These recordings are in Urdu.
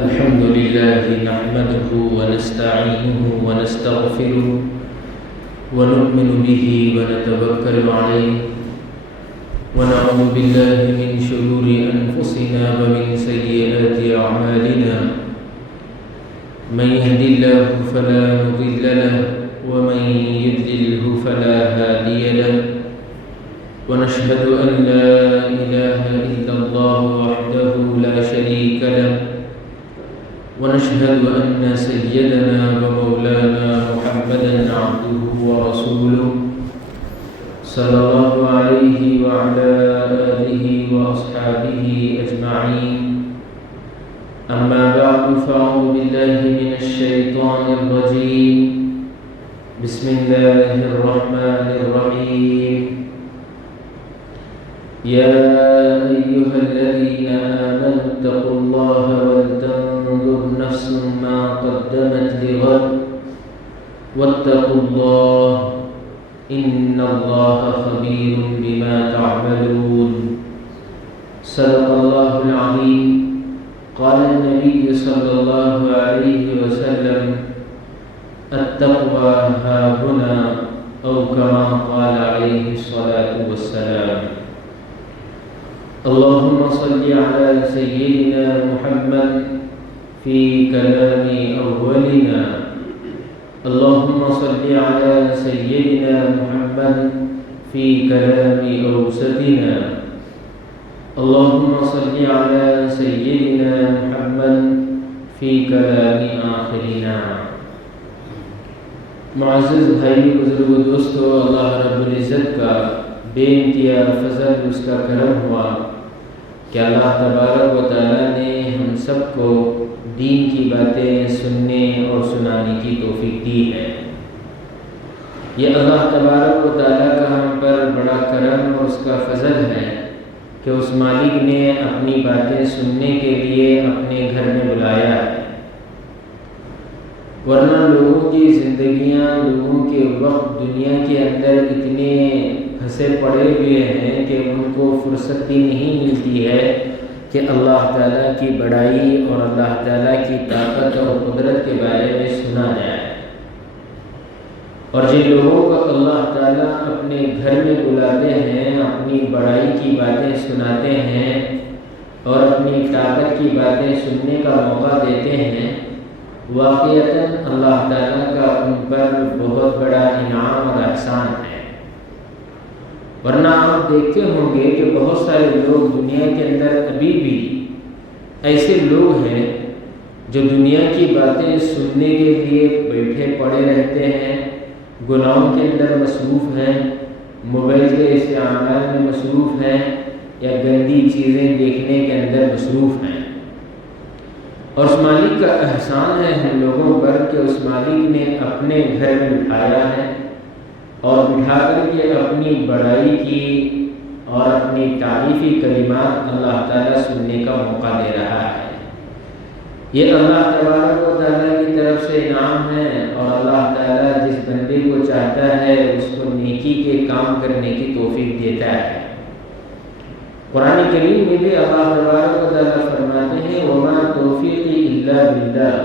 الحمد لله نحمده ونستعينه ونستغفره ونؤمن به ونتوكل عليه ونعوذ بالله من شرور أنفسنا ومن سيئات أعمالنا من يهد الله فلا مضل له ومن يضلله فلا هادي له ونشهد أن لا إله إلا الله وحده لا شريك له ونشهد أن سيدنا ومولانا محمدا عبده ورسوله صلى الله عليه وعلى آله وأصحابه أجمعين. أما بعد فأعوذ بالله من الشيطان الرجيم. بسم الله الرحمن الرحيم. يا أيها الذين آمنوا اتقوا الله ولتنظر نفس ما قدمت لغد واتقوا الله إن الله خبير بما تعملون. صدق الله العظيم. قال النبي صلى الله عليه وسلم التقوى هاهنا أو كما قال عليه الصلاة والسلام. اللهم صل على سيدنا محمد في كلام أولنا. اللهم صل على سيدنا محمد في كلام أوسطنا. اللهم صل على سيدنا محمد في كلام آخرنا. معزز بھائی بزرگ دوستو، اللہ رب العزت کا بے انتہا فضل اس کا کرم ہوا کہ اللہ تبارک و تعالیٰ نے ہم سب کو دین کی باتیں سننے اور سنانے کی توفیق دی ہے. یہ اللہ تبارک و تعالیٰ کا ہم پر بڑا کرم اور اس کا فضل ہے کہ اس مالک نے اپنی باتیں سننے کے لیے اپنے گھر میں بلایا ہے. ورنہ لوگوں کی زندگیاں، لوگوں کے وقت دنیا کے اندر اتنے پھنسے پڑے ہوئے ہیں کہ ان کو فرصت ہی نہیں ملتی ہے کہ اللہ تعالیٰ کی بڑائی اور اللہ تعالیٰ کی طاقت اور قدرت کے بارے میں سنا جائے. اور جن لوگوں کو اللہ تعالیٰ اپنے گھر میں بلاتے ہیں، اپنی بڑائی کی باتیں سناتے ہیں اور اپنی طاقت کی باتیں سننے کا موقع دیتے ہیں، واقعتاً اللہ تعالیٰ کا ان پر بہت بڑا انعام اور احسان ہے. ورنہ آپ دیکھتے ہوں گے کہ بہت سارے لوگ دنیا کے اندر ابھی بھی ایسے لوگ ہیں جو دنیا کی باتیں سننے کے لیے بیٹھے پڑے رہتے ہیں، گناہوں کے اندر مصروف ہیں، موبائل کے استعمال میں مصروف ہیں یا گندی چیزیں دیکھنے کے اندر مصروف ہیں. اور اس مالک کا احسان ہے ہم لوگوں پر کہ اس مالک نے اپنے گھر میں بٹھایا ہے اور بٹھا کر کے اپنی بڑائی کی اور اپنی تعریفی کلمات اللہ تعالیٰ سننے کا موقع دے رہا ہے. یہ اللہ تبارک و تعالیٰ کی طرف سے انعام ہے، اور اللہ تعالیٰ جس بندے کو چاہتا ہے اس کو نیکی کے کام کرنے کی توفیق دیتا ہے. قرآن کریم میں بھی اللہ تبارک و تعالیٰ فرماتے ہیں وَمَا تَوْفِيقِي إِلَّا بِاللَّهِ.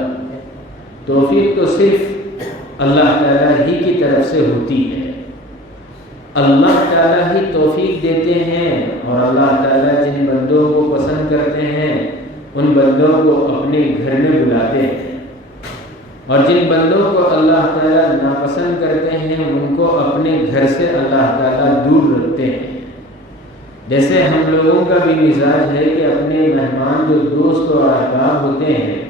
توفیق تو صرف اللہ تعالیٰ ہی کی طرف سے ہوتی ہے. اللہ تعالیٰ ہی توفیق دیتے ہیں، اور اللہ تعالیٰ جن بندوں کو پسند کرتے ہیں ان بندوں کو اپنے گھر میں بلاتے ہیں، اور جن بندوں کو اللہ تعالیٰ ناپسند کرتے ہیں ان کو اپنے گھر سے اللہ تعالیٰ دور رکھتے ہیں. جیسے ہم لوگوں کا بھی مزاج ہے کہ اپنے مہمان جو دوست اور احباب ہوتے ہیں،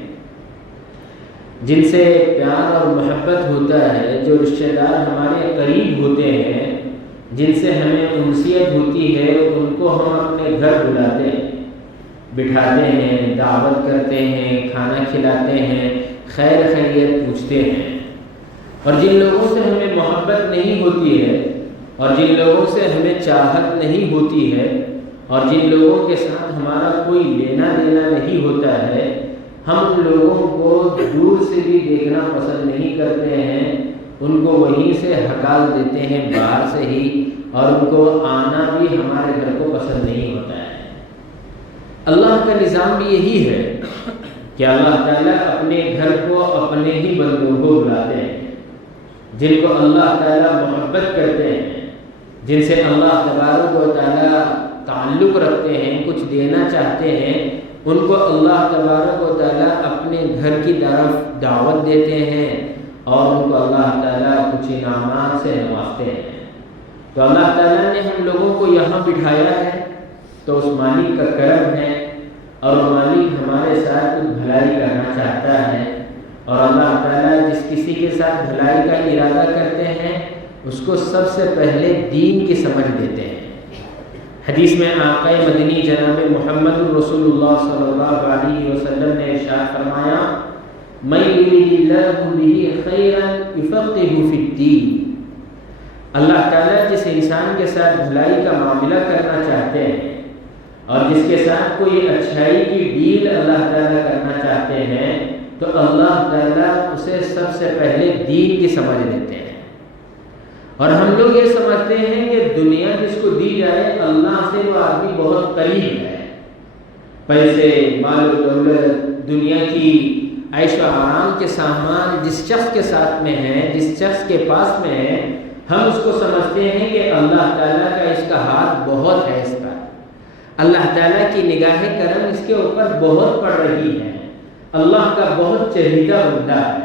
جن سے پیار اور محبت ہوتا ہے، جو رشتہ دار ہمارے قریب ہوتے ہیں، جن سے ہمیں انسیت ہوتی ہے، ان کو ہم اپنے گھر بلاتے ہیں، بٹھاتے ہیں، دعوت کرتے ہیں، کھانا کھلاتے ہیں، خیر خیریت پوچھتے ہیں. اور جن لوگوں سے ہمیں محبت نہیں ہوتی ہے اور جن لوگوں سے ہمیں چاہت نہیں ہوتی ہے اور جن لوگوں کے ساتھ ہمارا کوئی لینا دینا نہیں ہوتا ہے، ہم لوگوں کو دور سے بھی دیکھنا پسند نہیں کرتے ہیں، ان کو وہیں سے ہکال دیتے ہیں باہر سے ہی، اور ان کو آنا بھی ہمارے گھر کو پسند نہیں ہوتا ہے. اللہ کا نظام بھی یہی ہے کہ اللہ تعالیٰ اپنے گھر کو اپنے ہی بندوں کو بلاتے ہیں، جن کو اللہ تعالیٰ محبت کرتے ہیں، جن سے اللہ تبارک و تعالیٰ تعلق رکھتے ہیں، کچھ دینا چاہتے ہیں، ان کو اللہ تبارک و تعالیٰ اپنے گھر کی طرف دعوت دیتے ہیں اور ان کو اللہ تعالیٰ کچھ انعامات سے نوازتے ہیں۔ تو اللہ تعالیٰ نے ہم لوگوں کو یہاں بٹھایا ہے تو اس مالک کا کرم ہے، اور مالک ہمارے ساتھ کچھ بھلائی کرنا چاہتا ہے، اور اللہ تعالیٰ جس کسی کے ساتھ بھلائی کا ارادہ کرتے ہیں اس کو سب سے پہلے دین کی سمجھ دیتے ہیں۔ حدیث میں آقا مدنی جناب محمد رسول اللہ صلی اللہ علیہ وسلم نے ارشاد فرمایا، مَن یرید اللہ بہ خیرا یفقہہ فی الدین۔ اللہ تعالیٰ جس انسان کے ساتھ بھلائی کا معاملہ کرنا چاہتے ہیں اور جس کے ساتھ کوئی اچھائی کی ڈیل اللہ تعالیٰ کرنا چاہتے ہیں تو اللہ تعالیٰ اسے سب سے پہلے دین کی سمجھ دیتے ہیں۔ اور ہم لوگ یہ سمجھتے ہیں کہ دنیا جس کو دی جائے اللہ سے وہ آدمی بہت قریب ہے، پیسے، مال و دولت، دنیا کی عیش و آرام کے سامان جس شخص کے ساتھ میں ہیں، جس شخص کے پاس میں ہے، ہم اس کو سمجھتے ہیں کہ اللہ تعالیٰ کا اس کا ہاتھ بہت ہے، اس کا اللہ تعالیٰ کی نگاہ کرم اس کے اوپر بہت پڑ رہی ہے، اللہ کا بہت چہیدہ بندہ ہے۔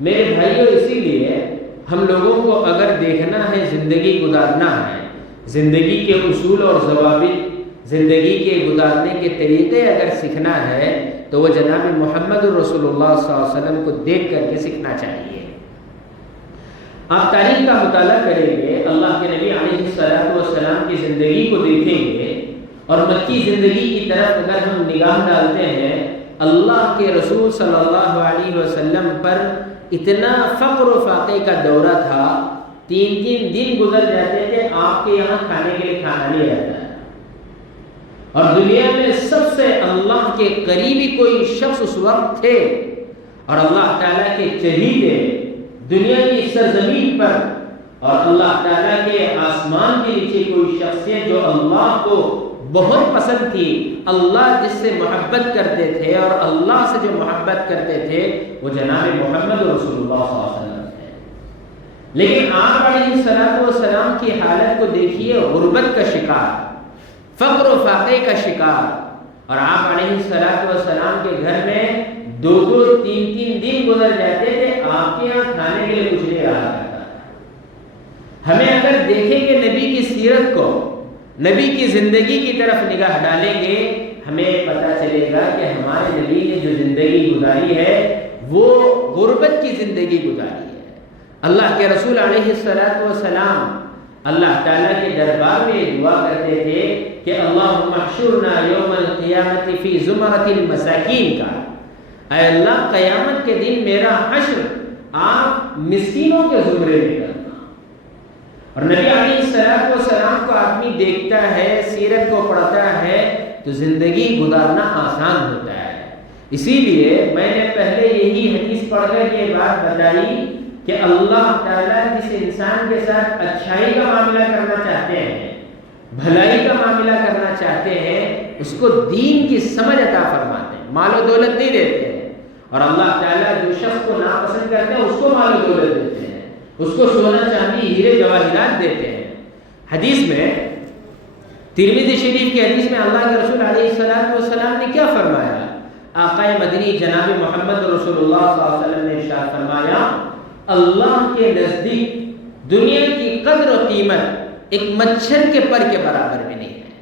میرے بھائیوں، اسی لیے ہم لوگوں کو اگر دیکھنا ہے، زندگی گزارنا ہے، زندگی کے اصول اور ضوابط، زندگی کے گزارنے کے طریقے اگر سیکھنا ہے تو وہ جناب محمد رسول اللہ صلی اللہ علیہ وسلم کو دیکھ کر کے سیکھنا چاہیے۔ آپ تاریخ کا مطالعہ کریں گے، اللہ کے نبی علیہ السلام کی زندگی کو دیکھیں گے اور مکی زندگی کی طرف اگر ہم نگاہ ڈالتے ہیں، اللہ کے رسول صلی اللہ علیہ وسلم پر اتنا فقر و فاقے کا دورہ تھا، 3 دن گزر جاتے تھے آپ کے یہاں کھانے کے لیے کھانا نہیں رہتا ہے، اور دنیا میں سب سے اللہ کے قریبی کوئی شخص اس وقت تھے اور اللہ تعالیٰ کے چہیدے دنیا کی سرزمین پر اور اللہ تعالیٰ کے آسمان کے نیچے کوئی شخصیت جو اللہ کو بہت پسند تھی، اللہ جس سے محبت کرتے تھے اور اللہ سے جو محبت کرتے تھے وہ جناب محمد رسول اللہ صلی اللہ علیہ وسلم تھے۔ لیکن آپ علیہ السلام کی حالت کو دیکھیے، غربت کا شکار، فقر و فاقے کا شکار، اور آپ علیہ السلام کے گھر میں 2 3 دن گزر جاتے تھے، آپ کے یہاں کھانے کے لیے کچھ نہیں رہا کرتا تھا۔ ہمیں اگر دیکھیں گے نبی کی سیرت کو، نبی کی زندگی کی طرف نگاہ ڈالیں گے، ہمیں پتہ چلے گا کہ ہمارے نبی نے جو زندگی گزاری ہے وہ غربت کی زندگی گزاری ہے۔ اللہ کے رسول علیہ السلام اللہ تعالیٰ کے دربار میں دعا کرتے تھے کہ اللہم احشرنا یوم القیامت فی زمرۃ المساکین کا، اے اللہ قیامت کے دن میرا حشر آپ مسکینوں کے زمرے میں کرنا۔ اور نبی علیہ السلام کو آدمی دیکھتا ہے، سیرت کو پڑھتا ہے تو زندگی گزارنا آسان ہوتا ہے۔ اسی لیے میں نے پہلے یہی حدیث پڑھ کر یہ بات بتائی کہ اللہ تعالیٰ جس انسان کے ساتھ اچھائی کا معاملہ کرنا چاہتے ہیں، بھلائی کا معاملہ کرنا چاہتے ہیں، اس کو دین کی سمجھ عطا فرماتے ہیں، مال و دولت نہیں دیتے ہیں۔ اور اللہ تعالیٰ جو شخص کو ناپسند کرتے ہیں اس کو مال و دولت دیتے ہیں، اس کو سونا چاندی ہیرے جواہرات دیتے ہیں۔ حدیث میں ترمذی شریف کی حدیث میں اللہ کے رسول علیہ السلام نے کیا فرمایا؟ آقا مدنی جناب محمد رسول اللہ صلی اللہ علیہ وسلم نے ارشاد فرمایا، اللہ کے نزدیک دنیا کی قدر و قیمت ایک مچھر کے پر کے برابر بھی نہیں ہے۔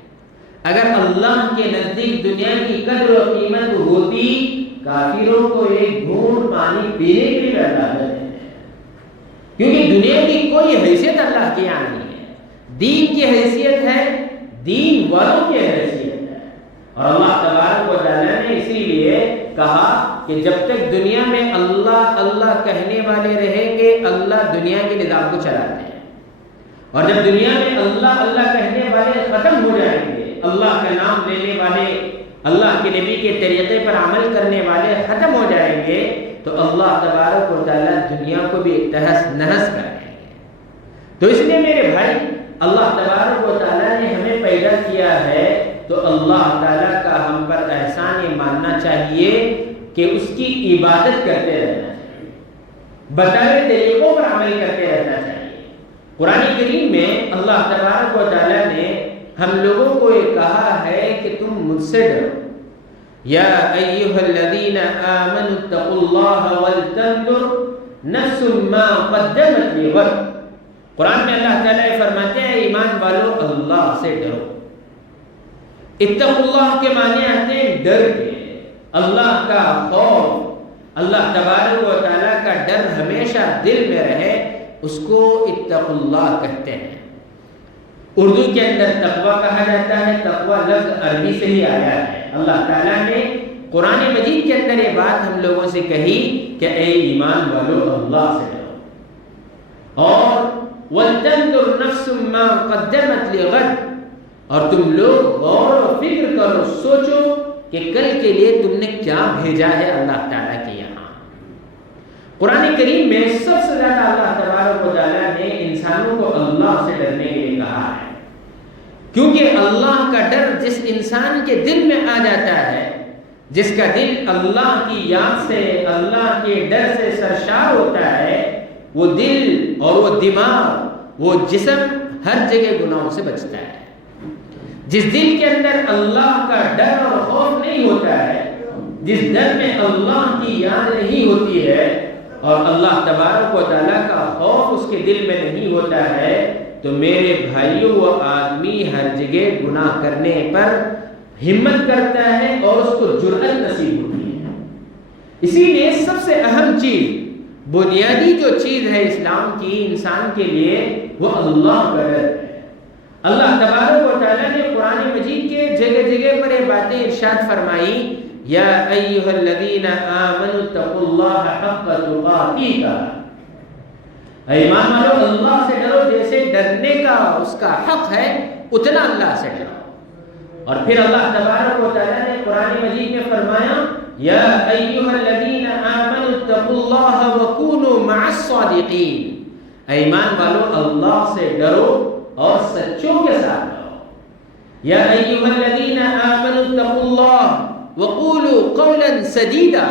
اگر اللہ کے نزدیک دنیا کی قدر و قیمت ہوتی، کافروں کو ایک گھونٹ پانی پینے کے لیے اجازت ہے، کیونکہ دنیا کی کوئی حیثیت اللہ کے یہاں نہیں ہے۔ دین کی حیثیت ہے، دین والوں کی حیثیت ہے۔ اور اللہ تبارک و تعالیٰ نے اسی لیے کہا کہ جب تک دنیا میں اللہ اللہ کہنے والے رہیں گے، اللہ دنیا کے نظام کو چلاتے ہیں، اور جب دنیا میں اللہ اللہ کہنے والے ختم ہو جائیں گے، اللہ کا نام لینے والے، اللہ کے نبی کے طریقے پر عمل کرنے والے ختم ہو جائیں گے، تو اللہ تبارک و تعالیٰ دنیا کو بھی تہس نہس کر دیں گے۔ تو اس لیے میرے بھائی، اللہ تبارک و تعالیٰ نے ہمیں پیدا کیا ہے تو اللہ تعالیٰ کا ہم پر احسان یہ ماننا چاہیے، کہ اس کی عبادت کرتے رہنا چاہیے، بتائے طریقوں پر عمل کرتے رہنا چاہیے۔ قرآن کریم میں اللہ تبارک و تعالیٰ نے ہم لوگوں کو یہ کہا ہے کہ تم مجھ سے ڈرو، یا ایھا الذین آمنوا اتقوا اللہ ولتنظر نفس ما قدمت لغد۔ قرآن میں اللہ تعالیٰ فرماتے ہیں ایمان والو اللہ سے ڈرو۔ اتقوا اللہ کے معنی آتے ہیں ڈر کے، اللہ کا خوف، اللہ تبارک و تعالیٰ کا ڈر ہمیشہ دل میں رہے، اس کو اتقوا اللہ کہتے ہیں۔ اردو کے اندر تقویٰ کہا جاتا ہے، تقویٰ لفظ عربی سے ہی آیا ہے۔ اللہ تعالیٰ نے قرآن مجید کے اندر یہ بات ہم لوگوں سے کہی کہ اے ایمان والو اللہ سے ڈرو، اور وَلْتَنْظُرْ نَفْسٌ مَّا قَدَّمَتْ لِغَدٍ، اور تم لوگ غور و فکر کرو، سوچو کہ کل کے لیے تم نے کیا بھیجا ہے اللہ تعالیٰ کے یہاں۔ قرآن کریم میں سب سے زیادہ اللہ تبارک و تعالیٰ نے انسانوں کو اللہ سے ڈرنے کے لیے کہا ہے، کیونکہ اللہ کا ڈر جس انسان کے دل میں آ جاتا ہے، جس کا دل اللہ کی یاد سے، اللہ کے ڈر سے سرشار ہوتا ہے، وہ دل اور وہ دماغ، وہ جسم ہر جگہ گناہوں سے بچتا ہے۔ جس دل کے اندر اللہ کا ڈر اور خوف نہیں ہوتا ہے، جس دل میں اللہ کی یاد نہیں ہوتی ہے اور اللہ تبارک و تعالیٰ کا خوف اس کے دل میں نہیں ہوتا ہے، تو میرے بھائیوں وہ آدمی ہر جگہ گناہ کرنے پر ہمت کرتا ہے اور اس کو جرأت نصیب ہوتی ہے۔ اسی لیے سب سے اہم چیز، بنیادی جو چیز ہے اسلام کی انسان کے لیے، وہ اللہ کا ڈر ہے۔ اللہ تبارک و تعالیٰ نے قرآن مجید کے جگہ جگہ پر یہ باتیں ارشاد فرمائی، یا ایھا الذین آمنوا اتقوا اللہ حق تقاتہ، ایمان والو اللہ سے ڈرو، جیسے ڈرنے کا اس کا حق ہے اتنا اللہ سے ڈرو۔ اور پھر اللہ تبارک و تعالیٰ نے قرآن مجید میں فرمایا، یا ایھا الذین آمنوا اتقوا اللہ وکونوا مع الصادقین، ایمان والو اللہ سے ڈرو اور سچوں کے ساتھ رہو۔ یا ایھا الذین آمنوا اتقوا اللہ وقولوا قولا سدیدا،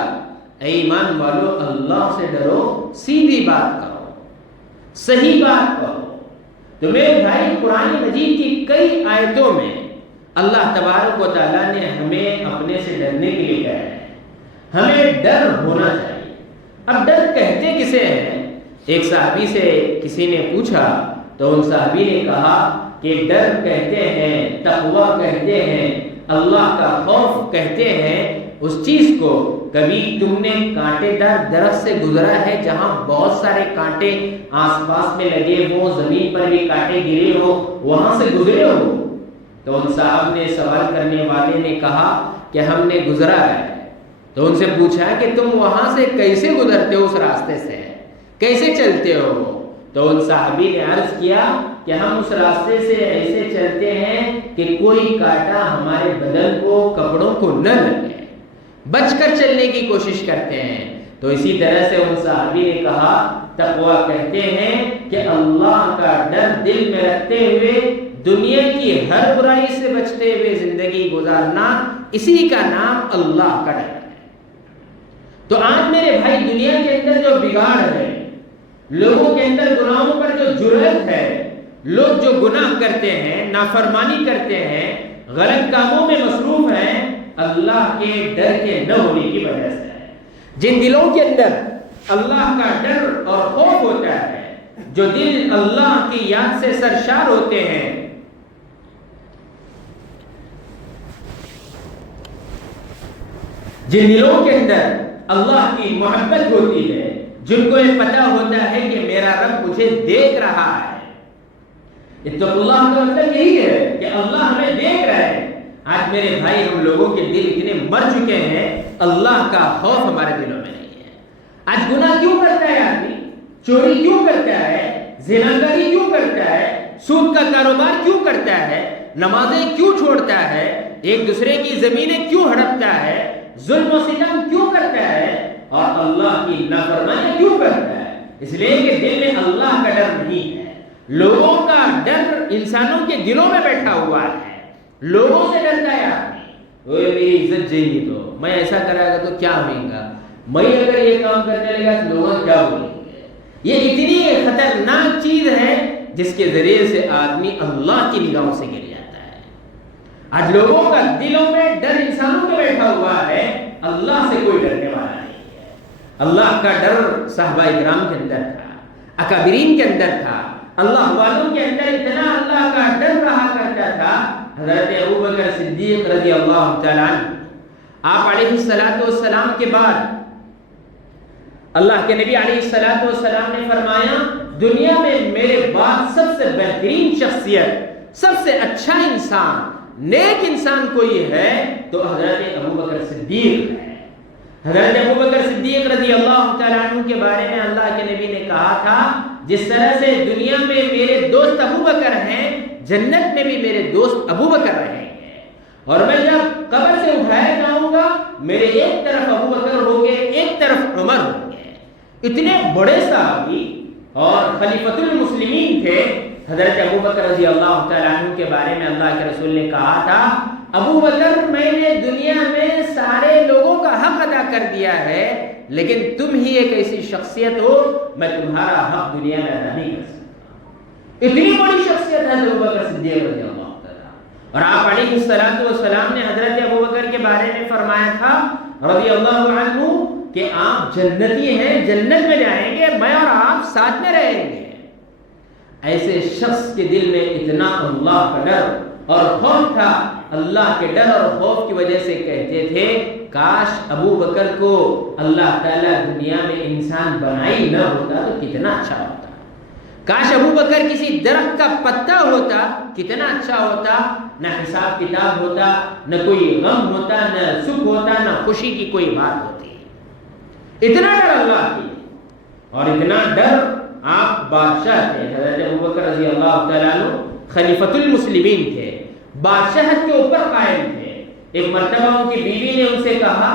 ایمان والو اللہ سے ڈرو، سیدھی بات کرو، صحیح بات کرو۔ تو میرے بھائی قرآن مجید کی کئی آیتوں میں اللہ تبارک و تعالیٰ نے ہمیں اپنے سے ڈرنے کے لیے کہا ہے، ہمیں ڈر ہونا چاہیے۔ اب ڈر کہتے کسے ہیں؟ ایک صحابی سے کسی نے پوچھا تو ان صحابی نے کہا کہ ڈر کہتے ہیں، تقویٰ کہتے ہیں، اللہ کا خوف کہتے ہیں اس چیز کو، کبھی تم نے کانٹے دار درخت سے گزرا ہے جہاں بہت سارے کانٹے آس پاس میں لگے ہو، زمین پر بھی کانٹے گرے ہو، وہاں سے گزرے ہو؟ تو ان صاحب نے، سوال کرنے والے نے کہا کہ ہم نے گزرا ہے۔ تو ان سے پوچھا کہ تم وہاں سے کیسے گزرتے ہو، اس راستے سے کیسے چلتے ہو؟ تو ان صحابی نے عرض کیا کہ ہم اس راستے سے ایسے چلتے ہیں کہ کوئی کانٹا ہمارے بدن کو، کپڑوں کو نہ لگے، بچ کر چلنے کی کوشش کرتے ہیں۔ تو اسی طرح سے ان صحابی نے کہا تقویٰ کہتے ہیں کہ اللہ کا ڈر دل میں رکھتے ہوئے دنیا کی ہر برائی سے بچتے ہوئے زندگی گزارنا، اسی کا نام اللہ کا ڈر ہے۔ تو آج میرے بھائی دنیا کے اندر جو بگاڑ ہے، لوگوں کے اندر گناہوں پر جو جرأت ہے، لوگ جو گناہ کرتے ہیں، نافرمانی کرتے ہیں، غلط کاموں میں مصروف ہیں، اللہ کے ڈر کے نہ ہونے کی وجہ سے ہے۔ جن دلوں کے اندر اللہ کا ڈر اور خوف ہوتا ہے، جو دل اللہ کی یاد سے سرشار ہوتے ہیں، جن دلوں کے اندر اللہ کی محبت ہوتی ہے، جن کو یہ پتہ ہوتا ہے کہ میرا رب مجھے دیکھ رہا ہے۔ اتقوا اللہ کا مطلب یہی ہے کہ اللہ ہمیں دیکھ رہا ہے۔ آج میرے بھائی ہم لوگوں کے دل اتنے مر چکے ہیں، اللہ کا خوف ہمارے دلوں میں نہیں ہے۔ آج گناہ کیوں کرتا ہے آدمی؟ چوری کیوں کرتا ہے؟ زناکاری کیوں کرتا ہے؟ سود کا کاروبار کیوں کرتا ہے؟ نمازیں کیوں چھوڑتا ہے؟ ایک دوسرے کی زمینیں کیوں ہڑپتا ہے؟ ظلم و ستم کیوں کرتا ہے؟ اور اللہ کی نافرمانی کیوں کرتا ہے؟ اس لیے کہ دل میں اللہ کا ڈر نہیں ہے۔ لوگوں کا ڈر انسانوں کے دلوں میں بیٹھا ہوا ہے، لوگوں سے ڈرتا ہے آدمی، وہ میری عزت جائے گی، تو میں ایسا کرے گا تو کیا ہوئے گا، میں اگر یہ کام کرنے لگا تو لوگ کیا بولیں گے۔ یہ اتنی خطرناک چیز ہے جس کے ذریعے سے آدمی اللہ کی نگاہوں سے گر جاتا ہے۔ آج لوگوں کا دلوں میں ڈر انسانوں کے بیٹھا ہوا ہے، اللہ سے کوئی ڈرنے والا نہیں ہے۔ اللہ کا ڈر صحابہ کرام کے اندر تھا، اکابرین کے اندر تھا، اللہ والوں کے اندر اتنا اللہ کا ڈر رہا کرتا تھا۔ حضرت ابوبکر صدیق رضی اللہ تعالیٰ عنہ، آپ علیہ السلام کے بعد اللہ کے نبی علیہ السلام نے فرمایا دنیا میں میرے بعد سب سے بہترین شخصیت، سب سے اچھا انسان، نیک انسان کوئی ہے تو حضرت ابوبکر صدیق ہے۔ حضرت ابوبکر صدیق رضی اللہ تعالیٰ عنہ کے بارے میں اللہ کے نبی نے کہا تھا جس طرح سے دنیا میں میرے دوست ابوبکر ہیں، جنت میں بھی میرے دوست ابوبکر رہیں گے، اور میں جب قبر سے اٹھایا جاؤں گا میرے ایک طرف ابوبکر ہوں گے، ایک طرف عمر ہوں گے۔ اتنے بڑے صحابی اور خلیفۃ المسلمین تھے۔ حضرت ابوبکر رضی اللہ تعالیٰ عنہ کے بارے میں اللہ کے رسول نے کہا تھا ابوبکر میں نے دنیا میں سارے لوگوں کا حق ادا کر دیا ہے، لیکن تم ہی ایک ایسی شخصیت ہو میں تمہارا حق دنیا میں ادا نہیں کر سکتا۔ اتنی بڑی شخصیت ہے ابوبکر صدیق رضی اللہ تعالیٰ۔ اور آپ علیہ السلام نے حضرت ابوبکر کے بارے میں فرمایا تھا رضی اللہ عنہ کہ آپ جنتی ہیں، جنت میں جائیں گے، میں اور آپ ساتھ میں رہیں گے۔ ایسے شخص کے دل میں اتنا اللہ کا ڈر اور خوف تھا، اللہ کے ڈر اور خوف کی وجہ سے کہتے تھے کاش ابو بکر کو اللہ تعالیٰ دنیا میں انسان بنائی نہ ہوتا تو کتنا اچھا ہوتا، کاش ابو بکر کسی درخت کا پتا ہوتا کتنا اچھا ہوتا، نہ حساب کتاب ہوتا، نہ کوئی غم ہوتا، نہ سکھ ہوتا، نہ خوشی کی کوئی بات ہوتی۔ اتنا ڈر اللہ کی، اور اتنا ڈر آپ بادشاہ تھے۔ حضرت ابوبکر رضی اللہ تعالیٰ عنہ خلیفۃ المسلمین تھے، بادشاہت کے اوپر قائم تھے۔ ایک مرتبہ ان کی بیوی نے ان سے کہا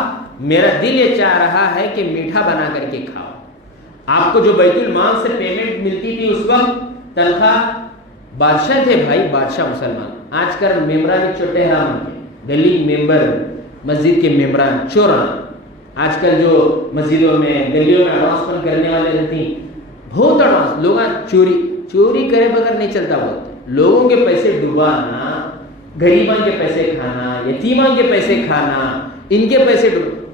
میرا دل یہ چاہ رہا ہے کہ میٹھا بنا کر کے کھاؤ۔ آپ کو جو بیت المال سے پیمنٹ ملتی تھی اس وقت تنخواہ، بادشاہ تھے بھائی، بادشاہ مسلمان، آج کل ممبران چھوٹے حرام کے گلی ممبر، مسجد کے ممبران چوران، آج کل جو مسجدوں میں گلیوں میں اڈوانسمنٹ کرنے والے رہتے ہیں، بہت اڈوانس لوگ چوری کرے بغیر نہیں چلتا، بہت لوگوں کے پیسے ڈبانا، غریبان کے پیسے کھانا، یتیمان کے پیسے کھانا، ان کے پیسے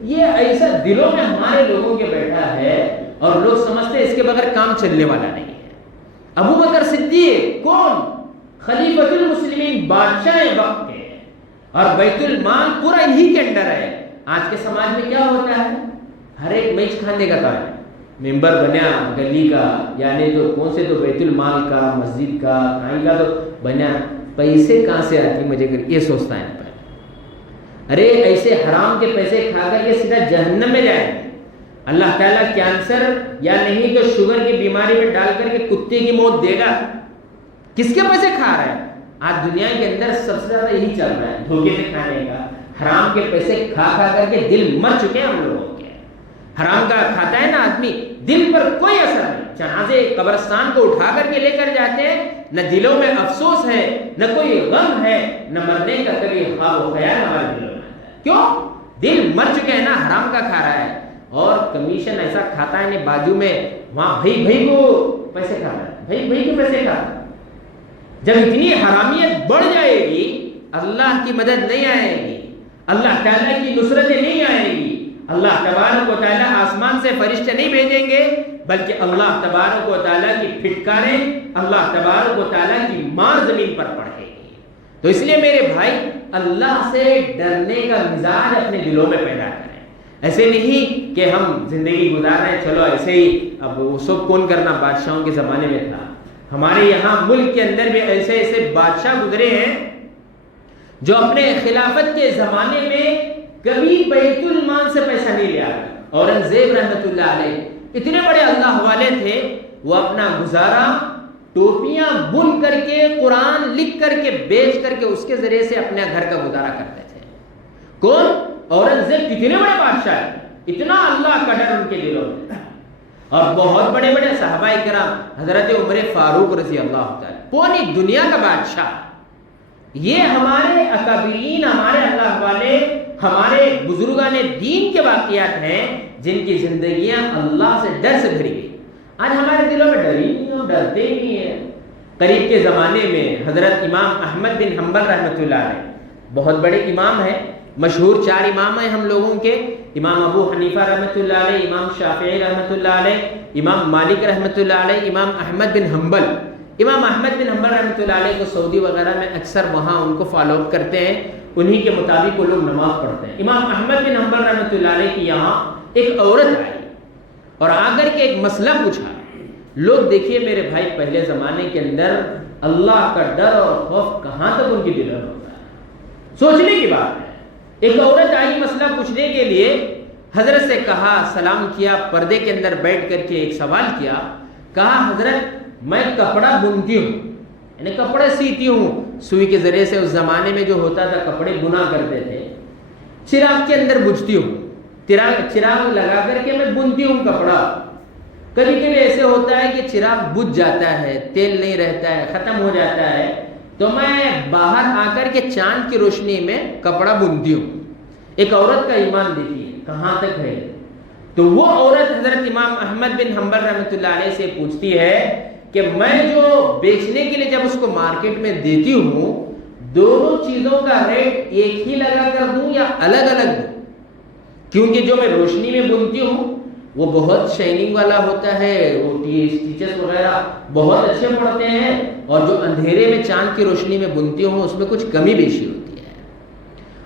یہ ایسا دلوں میں ہمارے لوگوں کے بیٹھا ہے، اور لوگ سمجھتے ہیں اس کے بغیر کام چلنے والا نہیں ہے۔ ابو بکر صدیق کون؟ خلیفۃ المسلمین، بادشاہ وقت کے، اور بیت المال پورا انہی کے اندر ہے۔ آج کے سماج میں کیا ہوتا ہے، ہر ایک میچ کھانے کا کام ہے، ممبر بنیا گلی کا، یعنی تو کون سے تو بیت المال کا، مسجد کا، کہیں کا تو بنیا، پیسے کہاں سے آتی مجھے یہ سوچتا ہے پہلے، ارے ایسے حرام کے پیسے کھا کر یہ سیدھا جہنم میں جائیں گے۔ اللہ تعالیٰ کینسر یا نہیں تو شوگر کی بیماری میں ڈال کر کے کتے کی موت دے گا، کس کے پیسے کھا رہا ہے؟ آج دنیا کے اندر سب سے زیادہ یہی چل رہا ہے، دھوکے سے کھانے کا، حرام کے پیسے کھا کھا کر کے دل مر چکے ہیں ہم لوگوں کے۔ حرام کا کھاتا ہے نا آدمی، دل پر کوئی اثر نہیں، جنازے قبرستان کو اٹھا کر کے لے کر جاتے ہیں، نہ دلوں میں افسوس ہے، نہ کوئی غم ہے، نہ مرنے کا کبھی خواب و خیال ہمارے دلوں میں آتا ہے۔ کیوں؟ دل مر چکے ہیں نا، حرام کا کھا رہا ہے، اور کمیشن ایسا کھاتا ہے نہیں، بازو میں وہاں بھائی کو پیسے کھاتا ہے، بھائی کو پیسے کھاتا ہے۔ جب اتنی حرامیت بڑھ جائے گی، اللہ کی مدد نہیں آئے گی، اللہ تعالیٰ کی نصرتیں نہیں آئے گی، اللہ تبارک و تعالیٰ آسمان سے فرشتے نہیں بھیجیں گے، بلکہ اللہ تبارک و تعالیٰ کی پھٹکاریں، اللہ تبارک و تعالیٰ کی مار زمین پر پڑے گی۔ تو اس لیے میرے بھائی اللہ سے ڈرنے کا مزاج اپنے دلوں میں پیدا کریں۔ ایسے نہیں کہ ہم زندگی گزار رہے ہیں چلو ایسے ہی، اب وہ سب کون کرنا بادشاہوں کے زمانے میں تھا، ہمارے یہاں ملک کے اندر بھی ایسے ایسے بادشاہ گزرے ہیں جو اپنے خلافت کے زمانے میں کبھی بیت المال سے پیسہ نہیں لیا۔ اورنگزیب رحمت اللہ علیہ اتنے بڑے اللہ والے تھے، وہ اپنا گزارا ٹوپیاں بن کر کے، قرآن لکھ کر کے، بیچ کر کے، اس کے ذریعے سے اپنے گھر کا گزارا کرتے تھے۔ کون؟ اورنگزیب کتنے بڑے بادشاہ ہیں، اتنا اللہ کا ڈر ان کے دلوں میں، اور بہت بڑے بڑے صحابہ کرام، حضرت عمر فاروق رضی اللہ تعالی، پوری دنیا کا بادشاہ، یہ ہمارے اکابرین، ہمارے اللہ والے، ہمارے بزرگان دین کے واقعات ہیں جن کی زندگیاں اللہ سے ڈر سے بھری گئی۔ آج ہمارے دلوں میں ڈر ہی نہیں ہے، ڈرتے ہی نہیں ہیں۔ قریب کے زمانے میں حضرت امام احمد بن حنبل رحمۃ اللہ علیہ، بہت بڑے امام ہیں، مشہور 4 امام ہیں ہم لوگوں کے، امام ابو حنیفہ رحمۃ اللہ علیہ، امام شافعی رحمۃ اللہ علیہ، امام مالک رحمۃ اللہ علیہ، امام احمد بن حنبل۔ امام احمد بن حنبل رحمۃ اللہ علیہ کو سعودی وغیرہ میں اکثر وہاں ان کو فالو اپ کرتے ہیں، انہی کے مطابق وہ لوگ نماز پڑھتے ہیں۔ امام احمد بن حنبل رحمۃ اللہ علیہ کی یہاں ایک عورت آئی اور آ کر کے ایک مسئلہ پوچھا۔ لوگ دیکھیے میرے بھائی، پہلے زمانے کے اندر اللہ کا ڈر اور خوف کہاں تک ان کی دلوں میں ہوتا ہے، سوچنے کی بات ہے۔ ایک عورت آئی مسئلہ پوچھنے کے لیے، حضرت سے کہا، سلام کیا، پردے کے اندر بیٹھ کر کے ایک سوال کیا، کہا حضرت میں کپڑا بنتی ہوں، یعنی کپڑے سیتی ہوں، سوئی کے ذریعے سے۔ اس زمانے میں جو ہوتا تھا کپڑے بنا کرتے تھے، چراغ کے اندر بجھتی ہوں، چراغ لگا کر کے میں بنتی ہوں کپڑا۔ کبھی کبھی ایسے ہوتا ہے کہ چراغ بجھ جاتا ہے، تیل نہیں رہتا ہے، ختم ہو جاتا ہے، تو میں باہر آ کر کے چاند کی روشنی میں کپڑا بنتی ہوں۔ ایک عورت کا ایمان دیکھیے کہاں تک ہے۔ تو وہ عورت حضرت امام احمد بن حنبل رحمۃ اللہ علیہ سے پوچھتی ہے کہ میں جو بیچنے کے لیے جب اس کو مارکیٹ میں دیتی ہوں، دونوں چیزوں کا ریٹ ایک ہی لگا کر دوں یا الگ الگ دوں؟ کیونکہ جو میں روشنی میں بنتی ہوں وہ بہت شائننگ والا ہوتا ہے، وہ ٹیچرز وغیرہ بہت اچھے پڑھتے ہیں، اور جو اندھیرے میں چاند کی روشنی میں بنتی ہوں اس میں کچھ کمی بیشی ہوتی ہے۔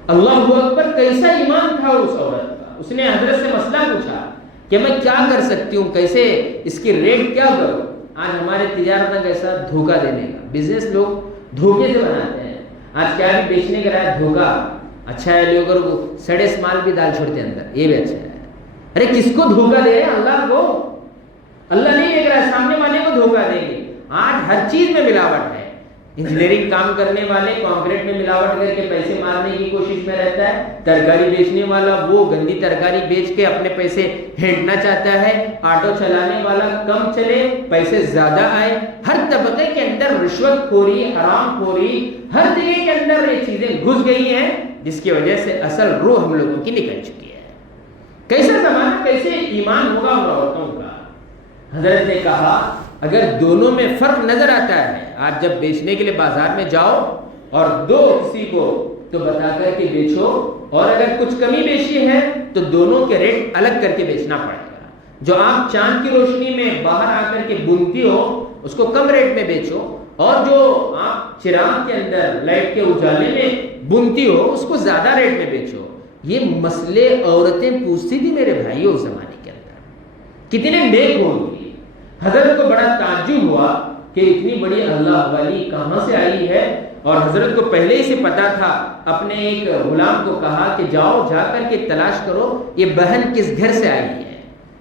اللہ اکبر، کیسا ایمان تھا اس عورت کا۔ اس نے حضرت سے مسئلہ پوچھا کہ میں کیا کر سکتی ہوں، کیسے اس کی ریٹ کیا کروں۔ آج ہمارے تجارت میں کیسا دھوکہ دینے کا بزنس لوگ دھوکے سے بناتے ہیں۔ آج کیا بھی بیچنے کا رہا ہے دھوکہ، اچھا ہے لوگ اگر وہ سڑے مال بھی ڈال چھوڑتے اندر، یہ بھی اچھا ہے۔ ارے کس کو دھوکہ دے رہے ہیں؟ اللہ کو۔ اللہ نہیں دیکھ رہا ہے، سامنے والے کو دھوکہ دیں گے۔ آج ہر چیز میں ملاوٹ ہے۔ انجینئرنگ کام کرنے والے کانکریٹ میں ملاوٹ کر کے پیسے مارنے کی کوشش میں رہتا ہے، ترکاری بیچنے والا وہ گندی ترکاری بیچ کے اپنے پیسے ہینٹنا چاہتا ہے، آٹو چلانے والا کم چلے پیسے زیادہ آئے۔ ہر طبقے کے اندر رشوت خوری، حرام خوری، ہر جگہ کے اندر یہ چیزیں گھس گئی ہیں، جس کی وجہ سے اصل روح ہم لوگوں کی نکل چکی ہے۔ کیسا زمانہ، کیسے ایمان ہوگا ان عورتوں کا۔ حضرت نے کہا اگر دونوں میں فرق نظر آتا ہے، آپ جب بیچنے کے لیے بازار میں جاؤ اور دو کسی کو تو بتا کر کے بیچو، اور اگر کچھ کمی بیشی ہے تو دونوں کے ریٹ الگ کر کے بیچنا پڑے گا۔ جو آپ چاند کی روشنی میں باہر آ کر کے بنتی ہو اس کو کم ریٹ میں بیچو، اور جو آپ چراغ کے اندر لائٹ کے اجالے میں بنتی ہو اس کو زیادہ ریٹ میں بیچو۔ یہ مسئلے عورتیں پوچھتی تھی میرے بھائیوں اس زمانے کے اندر، کتنے نیک ہوں گی۔ حضرت کو بڑا تعجب ہوا کہ اتنی بڑی اللہ والی کہاں سے آئی ہے، اور حضرت کو پہلے ہی سے پتا تھا۔ اپنے ایک غلام کو کہا کہ جاؤ جا کر کے تلاش کرو یہ بہن کس گھر سے آئی ہے،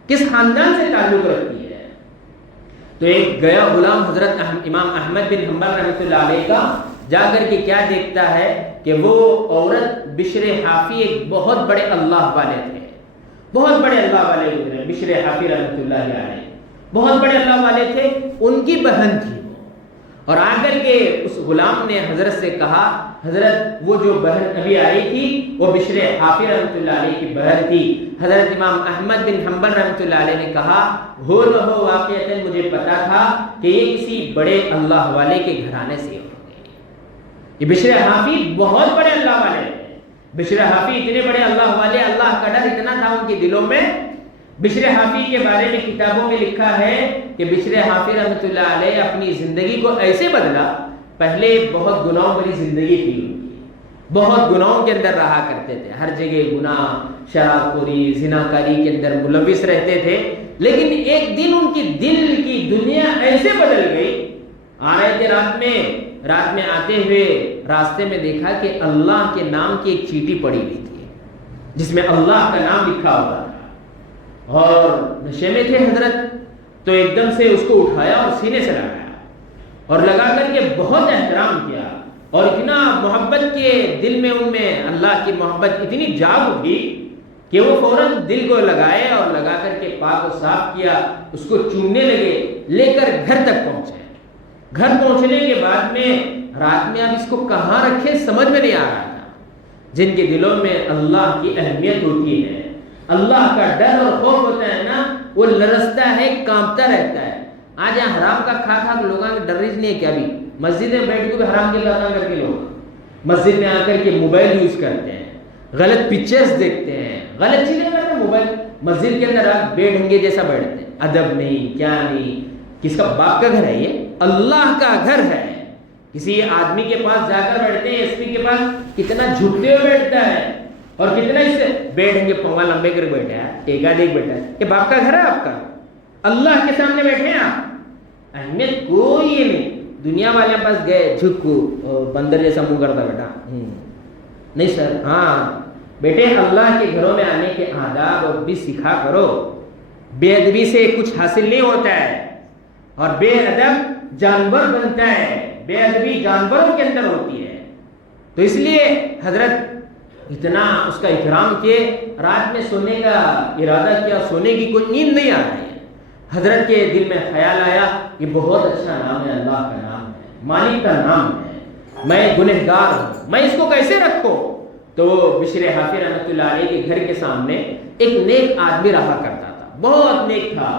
کس خاندان سے تعلق رکھتی ہے۔ تو ایک گیا غلام حضرت امام احمد بن حنبل رحمۃ اللہ علیہ کا جا کر کے کیا دیکھتا ہے کہ وہ عورت بشر حافی ایک بہت بڑے اللہ والے تھے، بہت بڑے اللہ والے گزرے، بشر حافی رحمۃ اللہ علیہ بہت بڑے اللہ والے تھے، ان کی بہن تھی وہ۔ اور آ کر کے اس غلام نے حضرت سے کہا حضرت وہ جو بہن ابھی آئی تھی وہ بشر حافی رحمۃ اللہ علیہ کی بہن تھی۔ حضرت امام احمد بن حنبل رحمۃ اللہ علیہ نے کہا ہو نہ ہو واقعتاً مجھے پتا تھا کہ یہ کسی بڑے اللہ والے کے گھرانے سے یہ بشر حافی بہت بڑے اللہ والے ہیں۔ بشر حافی اتنے بڑے اللہ والے، اللہ کا ڈر اتنا تھا ان کے دلوں میں۔ بشر حافی کے بارے میں کتابوں میں لکھا ہے کہ بشر حافی رحمۃ اللہ علیہ اپنی زندگی کو ایسے بدلا، پہلے بہت گناہوں بھری زندگی تھی ان کی، بہت گناہوں کے اندر رہا کرتے تھے، ہر جگہ گناہ، شراب خوری، زناکاری کے اندر ملوث رہتے تھے۔ لیکن ایک دن ان کی دل کی دنیا ایسے بدل گئی، آ رہے تھے رات میں آتے ہوئے راستے میں دیکھا کہ اللہ کے نام کی ایک چیٹی پڑی ہوئی تھی جس میں اللہ کا نام لکھا ہوا تھا، اور نشے میں تھے حضرت، تو ایک دم سے اس کو اٹھایا اور سینے سے لگایا اور لگا کر کے بہت احترام کیا، اور اتنا محبت کے دل میں ان میں اللہ کی محبت اتنی جاگ اٹھی کہ وہ فوراً دل کو لگائے اور لگا کر کے پاک و صاف کیا، اس کو چومنے لگے، لے کر گھر تک پہنچے۔ گھر پہنچنے کے بعد میں رات میں اب اس کو کہاں رکھے سمجھ میں نہیں آ رہا تھا. جن کے دلوں میں اللہ کی اہمیت ہوتی ہے, اللہ کا ڈر اور خوف ہوتا ہے نا, وہ لرزتا ہے, کانپتا رہتا ہے. آج یہاں حرام کا کھا کھا کے لوگوں کے ڈر رہی نہیں ہے کیا بھی. مسجد میں بیٹھ کے بھی حرام کے کام کر کے لوگ مسجد میں آ کر کے موبائل یوز کرتے ہیں, غلط پکچرز دیکھتے ہیں, غلط چیزیں کرتے ہیں. موبائل مسجد کے اندر آپ بے ڈھنگے جیسا بیٹھتے ہیں, ادب نہیں, کیا نہیں. کس کا باپ کا گھر ہے یہ؟ اللہ کا گھر ہے. کسی آدمی کے پاس جا کر بیٹھتے ہیں, ایس پی کے پاس کتنا جھکتے ہوئے بیٹھتا ہے اور کتنا اس سے بے ڈھنگے پنگا لمبے کر بیٹھا ہے, ایک آدھ ایک بیٹھا ہے. یہ باپ کا گھر ہے آپ کا؟ اللہ کے سامنے بیٹھے ہیں آپ, اہمیت کوئی یہ نہیں. دنیا والے پاس گئے, جھکو بندر جیسا منہ کرتا بیٹا, نہیں سر. ہاں بیٹے, اللہ کے گھروں میں آنے کے آداب اور بھی سکھا کرو. بے ادبی سے کچھ حاصل نہیں ہوتا ہے, اور بے ادب جانور بنتا ہے. بے ادبی جانوروں کے اندر ہوتی ہے. تو اس لیے حضرت اتنا اس کا اکرام کیے. رات میں سونے کا ارادہ کیا, سونے کی کوئی نیند نہیں آ رہی ہے. حضرت کے دل میں خیال آیا یہ بہت اچھا نام ہے, اللہ کا نام ہے, مالک کا نام ہے, میں گنہگار ہوں, میں اس کو کیسے رکھوں. تو بشر حافظ رحمۃ اللہ علیہ کے گھر کے سامنے ایک نیک آدمی رہا کرتا تھا, بہت نیک تھا.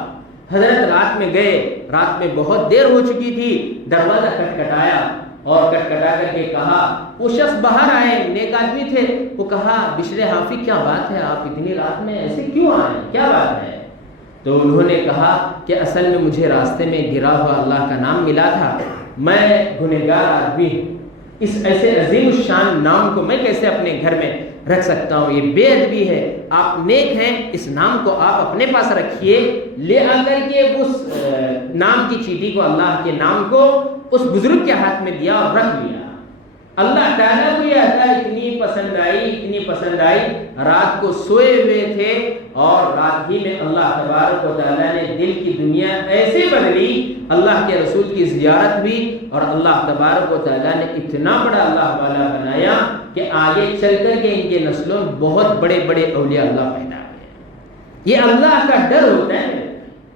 حضرت رات میں گئے, رات میں بہت دیر ہو چکی تھی. دروازہ کھٹکھٹایا اور کٹکٹا کر کے کہا, وہ شخص باہر آئے, نیک آدمی تھے. وہ کہا, بشر حافظ کیا بات ہے, آپ اتنی رات میں ایسے کیوں آئے, کیا بات ہے. تو انہوں نے کہا کہ اصل میں مجھے راستے میں گرا ہوا اللہ کا نام ملا تھا, میں گنہگار آدمی ہوں, اس ایسے عظیم الشان نام کو میں کیسے اپنے گھر میں رکھ سکتا ہوں, یہ بے ادبی ہے. آپ نیک ہیں, اس نام کو آپ اپنے پاس رکھیے. لے آ کر کے اس نام کی چیٹی کو, اللہ کے نام کو اس بزرگ کے ہاتھ میں دیا اور رکھ لیا. اللہ تعالیٰ کو یہ عطا اتنی پسند آئی, اتنی پسند آئی. رات کو سوئے ہوئے تھے اور رات ہی میں اللہ تبارک و تعالیٰ نے دل کی دنیا ایسے بدلی, اللہ کے رسول کی زیارت بھی, اور اللہ تبارک و تعالیٰ نے اتنا بڑا اللہ والا بنایا کہ آگے چل کر کے ان کے نسلوں میں بہت بڑے بڑے اولیاء اللہ پیدا ہوئے. یہ اللہ کا ڈر ہوتا ہے,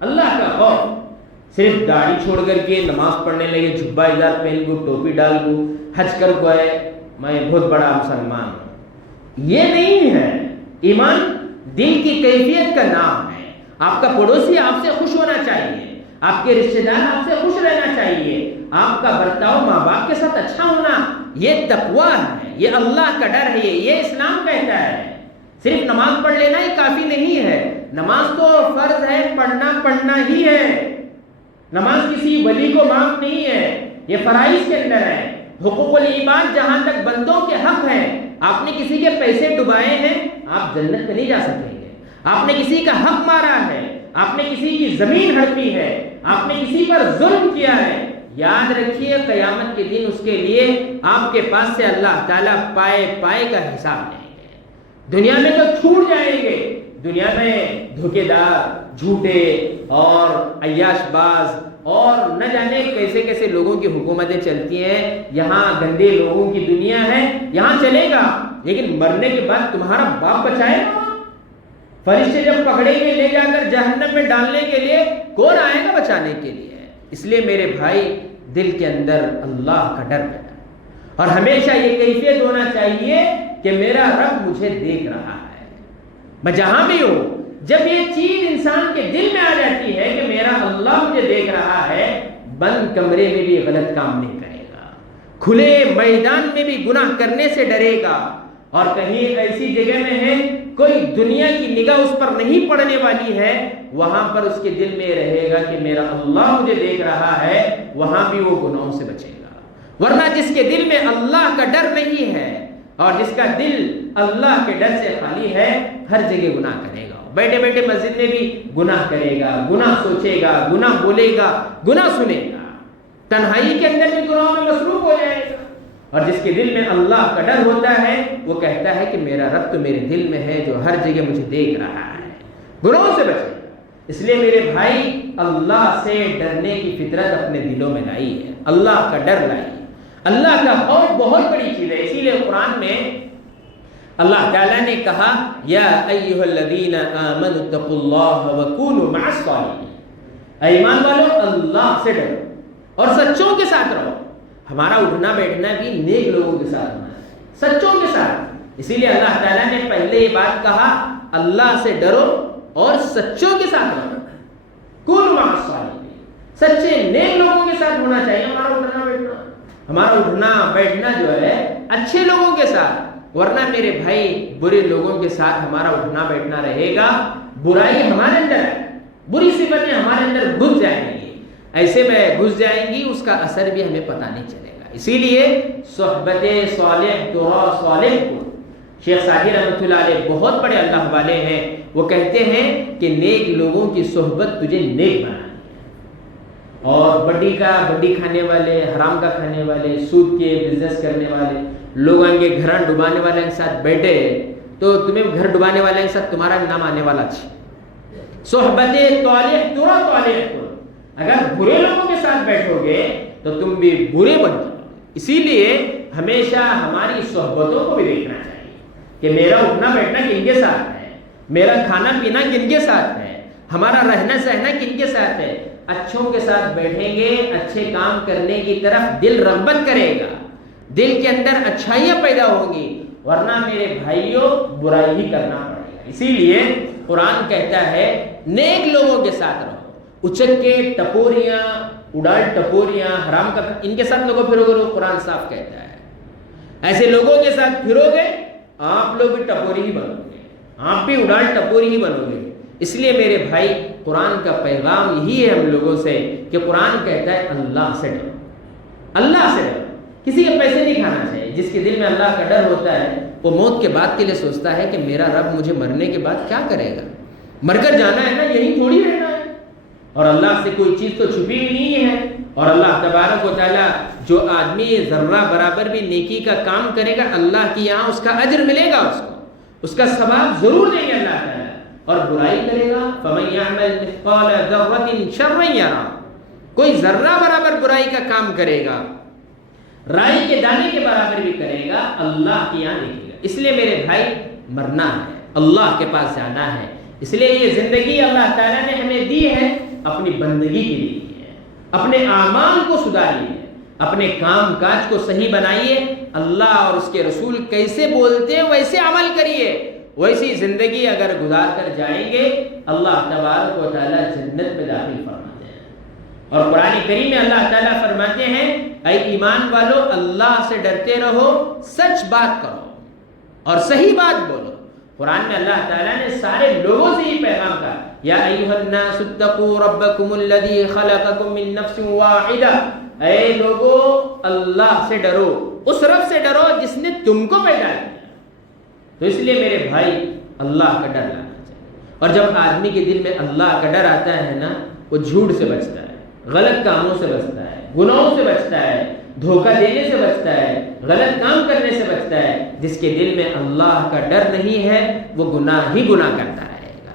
اللہ کا خوف. صرف داڑھی چھوڑ کر کے نماز پڑھنے لگے, جھبا ادار پہن کو, ٹوپی ڈال کو, حج کر کو ہے, میں بہت بڑا مسلمان ہوں, یہ نہیں ہے. ایمان دل کی کیفیت کا نام ہے. آپ کا پڑوسی آپ سے خوش ہونا چاہیے, آپ کے رشتہ دار آپ سے خوش رہنا چاہیے, آپ کا برتاؤ ماں باپ کے ساتھ اچھا ہونا, یہ تقویٰ ہے, یہ اللہ کا ڈر ہے, یہ اسلام کہتا ہے. صرف نماز پڑھ لینا ہی کافی نہیں ہے. نماز تو فرض ہے, پڑھنا ہی ہے. نماز کسی ولی کو معاف نہیں ہے, یہ فرائض کے اندر ہے. حقوق العباد جہاں تک بندوں کے حق ہیں, آپ نے کسی کے پیسے ڈبائے ہیں, آپ جنت میں نہیں جا سکیں گے. آپ نے کسی کا حق مارا ہے, آپ نے کسی کی زمین ہڑپی ہے, آپ نے کسی پر ظلم کیا ہے, یاد رکھیے قیامت کے دن اس کے لیے آپ کے پاس سے اللہ تعالیٰ پائے پائے کا حساب لیں گے. دنیا میں تو چھوٹ جائیں گے, دنیا میں دھوکے دار, جھوٹے اور عیاش باز اور نہ جانے کیسے کیسے لوگوں کی حکومتیں چلتی ہیں. یہاں گندے لوگوں کی دنیا ہے, یہاں چلے گا, لیکن مرنے کے بعد تمہارا باپ بچائے گا. فرشتے جب پکڑیں گے لے جا کر جہنم میں ڈالنے کے لیے, کون آئے گا بچانے کے لیے. اس لیے میرے بھائی دل کے اندر اللہ کا ڈر پیدا, اور ہمیشہ یہ کیفیت ہونا چاہیے کہ میرا رب مجھے دیکھ رہا ہے, میں جہاں بھی ہوں. جب یہ چیز انسان کے دل میں آ جاتی ہے کہ میرا اللہ مجھے دیکھ رہا ہے, بند کمرے میں بھی غلط کام نہیں کرے گا, کھلے میدان میں بھی گناہ کرنے سے ڈرے گا, اور کہیں ایسی جگہ میں ہے کوئی دنیا کی نگاہ اس پر نہیں پڑنے والی ہے, وہاں پر اس کے دل میں رہے گا کہ میرا اللہ مجھے دیکھ رہا ہے, وہاں بھی وہ گناہوں سے بچے گا. ورنہ جس کے دل میں اللہ کا ڈر نہیں ہے اور جس کا دل اللہ کے ڈر سے خالی ہے, ہر جگہ گناہ کرے گا. بیٹھے بیٹھے مسجد میں بھی گناہ کرے گا, گناہ سوچے گا, گناہ بولے گا, گناہ سنے گا, تنہائی کے اندر بھی گناہوں میں مصروف ہو جائے گا. اور جس کے دل میں اللہ کا ڈر ہوتا ہے وہ کہتا ہے کہ میرا رب تو میرے دل میں ہے جو ہر جگہ مجھے دیکھ رہا ہے, گناہوں سے بچے. اس لیے میرے بھائی اللہ سے ڈرنے کی فطرت اپنے دلوں میں لائی ہے, اللہ کا ڈر لائی. اللہ کا خوف بہت بڑی چیز ہے. اسی لیے قرآن میں اللہ تعالیٰ نے کہا یا ایھا الذین آمنوا اتقوا اللہ وکونوا مع الصالحین, ایمان والو اللہ سے ڈرو, اور سچوں کے ساتھ رہو. ہمارا اٹھنا بیٹھنا بھی نیک لوگوں کے ساتھ ہونا ہے, سچوں کے ساتھ. اسی لیے اللہ تعالیٰ نے پہلے یہ بات کہا, اللہ سے ڈرو اور سچوں کے ساتھ رہو. کونوا مع الصادقین, سچے نیک لوگوں کے ساتھ ہونا چاہیے ہمارا اٹھنا بیٹھنا. ہمارا اٹھنا بیٹھنا جو ہے اچھے لوگوں کے ساتھ, ورنہ میرے بھائی برے لوگوں کے ساتھ ہمارا اٹھنا بیٹھنا رہے گا, برائی ہمارے اندر ہے, بری صفتیں ہمارے اندر گھس جائیں گی, ایسے میں گھس جائیں گی, اس کا اثر بھی ہمیں پتہ نہیں چلے گا. اسی لیے صحبت صالح ترا صالح کو, شیخ سعدی رحمۃ اللہ علیہ بہت بڑے اللہ والے ہیں, وہ کہتے ہیں کہ نیک لوگوں کی صحبت تجھے نیک بنانی ہے. اور بڈی کھانے والے, حرام کا کھانے والے, سود کے بزنس کرنے والے لوگوں کے گھر ڈبانے والے کے ساتھ بیٹھے تو تمہیں گھر ڈبانے والے کے ساتھ تمہارا بھی نام آنے والا ہے. صحبت صالح ترا صالح کو, اگر برے لوگوں کے ساتھ بیٹھو گے تو تم بھی برے بن جاؤ. اسی لیے ہمیشہ ہماری صحبتوں کو بھی دیکھنا چاہیے کہ میرا اٹھنا بیٹھنا کن کے ساتھ ہے, میرا کھانا پینا کن کے ساتھ ہے, ہمارا رہنا سہنا کن کے ساتھ ہے. اچھوں کے ساتھ بیٹھیں گے, اچھے کام کرنے کی طرف دل رغبت کرے گا, دل کے اندر اچھائیاں پیدا ہوں گی, ورنہ میرے بھائیوں برائی ہی کرنا پڑے گا. اسی لیے قرآن کہتا ہے نیک لوگوں کے ساتھ رہو. اچکے ٹپوریاں, اڑال ٹپوریاں, حرام کا, ان کے ساتھ لوگوں پھرو گے, قرآن صاف کہتا ہے ایسے لوگوں کے ساتھ پھرو گے آپ لوگ بھی ٹپوری ہی بنو گے, آپ بھی اڑال ٹپوری ہی بنو گے. اس لیے میرے بھائی قرآن کا پیغام یہی ہے ہم لوگوں سے کہ قرآن کہتا ہے اللہ سے ڈرو, اللہ سے ڈرو. کسی کے پیسے نہیں کھانا چاہیے. جس کے دل میں اللہ کا ڈر ہوتا ہے وہ موت کے بعد کے لیے سوچتا ہے کہ میرا رب مجھے مرنے کے بعد کیا کرے گا, مر کر جانا ہے نا, یہی تھوڑی رہنا ہے, اور اللہ سے کوئی چیز تو چھپی بھی نہیں ہے. اور اللہ تبارک و تعالیٰ جو آدمی ذرہ برابر بھی نیکی کا کام کرے گا اللہ کی یہاں اس کا اجر ملے گا, اس کا ثواب ضرور دیں گے اللہ تعالیٰ. اور برائی کرے گا فَمَن يَعْمَلْ مِثْقَالَ ذَرَّةٍ شَرًّا يَرَهُ, کوئی ذرہ برابر برائی کا کام کرے گا, رائی کے دانے کے برابر بھی کرے گا, اللہ کی یہاں دیکھے گا. اس لیے میرے بھائی مرنا ہے, اللہ کے پاس جانا ہے. اس لیے یہ زندگی اللہ تعالیٰ نے ہمیں دی ہے اپنی بندگی کے لیے دی ہے. اپنے اعمال کو سدھاریے, اپنے کام کاج کو صحیح بنائیے, اللہ اور اس کے رسول کیسے بولتے ہیں ویسے عمل کریے. ویسی زندگی اگر گزار کر جائیں گے اللہ تبارک و تعالیٰ جنت میں داخل فرماتے ہیں. اور قرآن کریم میں اللہ تعالیٰ فرماتے ہیں اے ایمان والو اللہ سے ڈرتے رہو, سچ بات کرو اور صحیح بات بولو. قرآن میں اللہ تعالیٰ نے سارے لوگوں سے یہ پیغام کہا یا ایھا الناس اتقوا ربکم الذی خلقکم من نفس واحدہ, اے لوگو اللہ سے ڈرو, اس رب سے ڈرو جس نے تم کو پیدا کیا. تو اس لیے میرے بھائی اللہ کا ڈر لانا چاہیے. اور جب آدمی کے دل میں اللہ کا ڈر آتا ہے نا, وہ جھوٹ سے بچتا ہے, غلط کاموں سے بچتا ہے, گناہوں سے بچتا ہے, دھوکہ دینے سے بچتا ہے, غلط کام کرنے سے بچتا ہے. جس کے دل میں اللہ کا ڈر نہیں ہے وہ گناہ ہی گناہ کرتا رہے گا.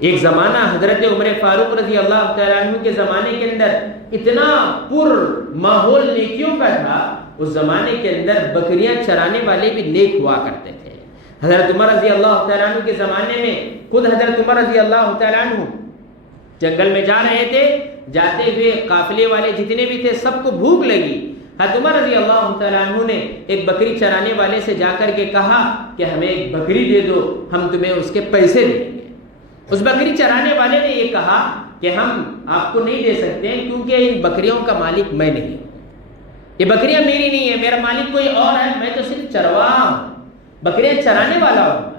ایک زمانہ حضرت عمر فاروق رضی اللہ تعالیٰ عنہ کے زمانے کے اندر اتنا پر ماحول نیکیوں کا تھا, اس زمانے کے اندر بکریاں چرانے والے بھی نیک ہوا کرتے تھے. حضرت عمر رضی اللہ تعالیٰ عنہ کے زمانے میں خود حضرت عمر رضی اللہ تعالیٰ عنہ جنگل میں جا رہے تھے, جاتے ہوئے قافلے والے جتنے بھی تھے سب کو بھوک لگی. حضرت عمر رضی اللہ تعالیٰ عنہ نے ایک بکری چرانے والے سے جا کر کے کہا کہ ہمیں ایک بکری دے دو, ہم تمہیں اس کے پیسے دیں گے. اس بکری چرانے والے نے یہ کہا کہ ہم آپ کو نہیں دے سکتے کیونکہ ان بکریوں کا مالک میں نہیں ہوں, یہ بکریاں میری نہیں ہے, میرا مالک کوئی اور ہے, میں تو صرف چرواہ ہوں, بکریاں چرانے والا ہوں,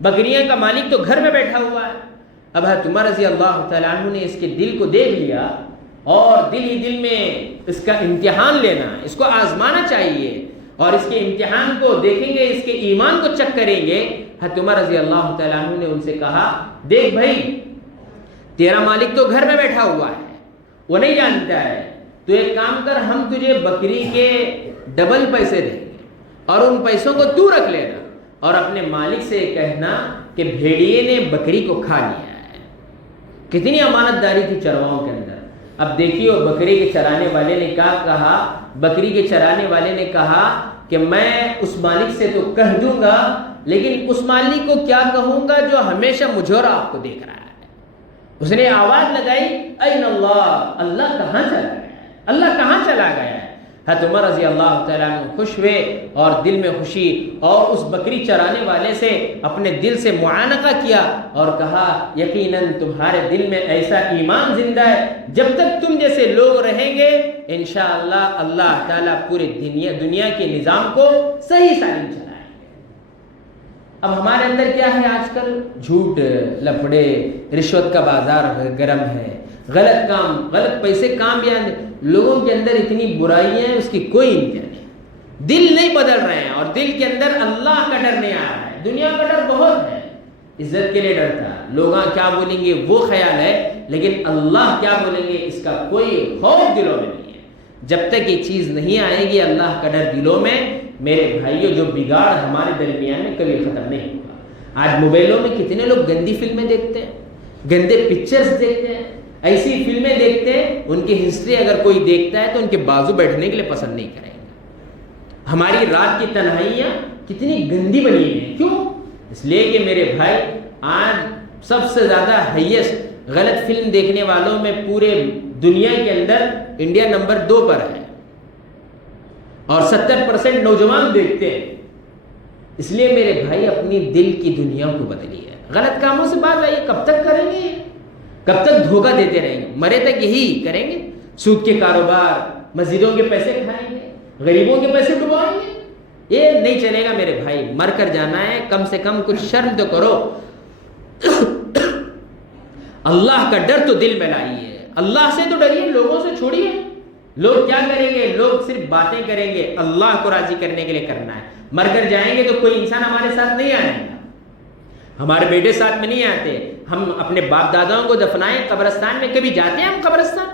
بکریاں کا مالک تو گھر میں بیٹھا ہوا ہے. اب حضرت عمر رضی اللہ تعالیٰ عنہ نے اس کے دل کو دیکھ لیا اور دل ہی دل میں اس کا امتحان لینا, اس کو آزمانا چاہیے, اور اس کے امتحان کو دیکھیں گے, اس کے ایمان کو چیک کریں گے. حضرت عمر رضی اللہ تعالیٰ عنہ نے ان سے کہا دیکھ بھائی تیرا مالک تو گھر میں بیٹھا ہوا ہے, وہ نہیں جانتا ہے, تو ایک کام کر, ہم تجھے بکری کے ڈبل پیسے دیں گے اور ان پیسوں کو تو رکھ لینا, اور اپنے مالک سے کہنا کہ بھیڑیے نے بکری کو کھا لیا ہے. کتنی امانت داری تھی چرواؤں کے اندر. اب دیکھیے بکری کے چرانے والے نے کیا کہا, بکری کے چرانے والے نے کہا کہ میں اس مالک سے تو کہہ دوں گا, لیکن اس مالک کو کیا کہوں گا جو ہمیشہ مجھے اور آپ کو دیکھ رہا ہے. اس نے آواز لگائی این اللہ, اللہ کہاں چلا گیا ہے, اللہ کہاں چلا گیا ہے؟ حضرت عمر رضی اللہ تعالیٰ عنہ خوش ہوئے اور دل میں خوشی، اور اس بکری چرانے والے سے اپنے دل سے معانقہ کیا اور کہا یقیناً تمہارے دل میں ایسا ایمان زندہ ہے، جب تک تم جیسے لوگ رہیں گے انشاءاللہ اللہ تعالیٰ پورے دنیا کے نظام کو صحیح سالم چلائیں گے۔ اب ہمارے اندر کیا ہے آج کل؟ جھوٹ، لفڑے، رشوت کا بازار گرم ہے، غلط کام، غلط پیسے کامیاب، لوگوں کے اندر اتنی برائیاں ہیں اس کی کوئی انتہا نہیں، دل نہیں بدل رہے ہیں، اور دل کے اندر اللہ کا ڈر نہیں آ رہا ہے۔ دنیا کا ڈر بہت ہے، عزت کے لیے ڈرتا ہے، لوگ کیا بولیں گے وہ خیال ہے، لیکن اللہ کیا بولیں گے اس کا کوئی خوف دلوں میں نہیں ہے۔ جب تک یہ چیز نہیں آئے گی اللہ کا ڈر دلوں میں، میرے بھائیوں جو بگاڑ ہمارے درمیان میں کبھی ختم نہیں ہوگا۔ آج موبائلوں میں کتنے لوگ گندی فلمیں دیکھتے ہیں، گندے پکچرز دیکھتے ہیں، ایسی فلمیں دیکھتے ہیں، ان کی ہسٹری اگر کوئی دیکھتا ہے تو ان کے بازو بیٹھنے کے لیے پسند نہیں کریں گے۔ ہماری رات کی تنہائیاں کتنی گندی بنی ہیں، کیوں؟ اس لیے کہ میرے بھائی آج سب سے زیادہ ہائیسٹ غلط فلم دیکھنے والوں میں پورے دنیا کے اندر انڈیا نمبر 2 پر ہے، اور 70% نوجوان دیکھتے ہیں۔ اس لیے میرے بھائی اپنی دل کی دنیا کو بدلیے، غلط کاموں سے باز آئیے۔ کب تک کریں گے؟ کب تک دھوکہ دیتے رہیں گے؟ مرے تک یہی کریں گے، سود کے کاروبار، مسجدوں کے پیسے کھائیں گے، غریبوں کے پیسے ڈبائیں گے، یہ نہیں چلے گا میرے بھائی۔ مر کر جانا ہے، کم سے کم کچھ شرم تو کرو، اللہ کا ڈر تو دل میں لائیے، اللہ سے تو ڈریے، لوگوں سے چھوڑیے۔ لوگ کیا کریں گے؟ لوگ صرف باتیں کریں گے، اللہ کو راضی کرنے کے لیے کرنا ہے۔ مر کر جائیں گے تو کوئی انسان ہمارے ساتھ نہیں آئے گا، ہمارے بیٹے ساتھ میں نہیں آتے۔ ہم اپنے باپ داداؤں کو دفنائیں قبرستان میں، کبھی جاتے ہیں ہم قبرستان؟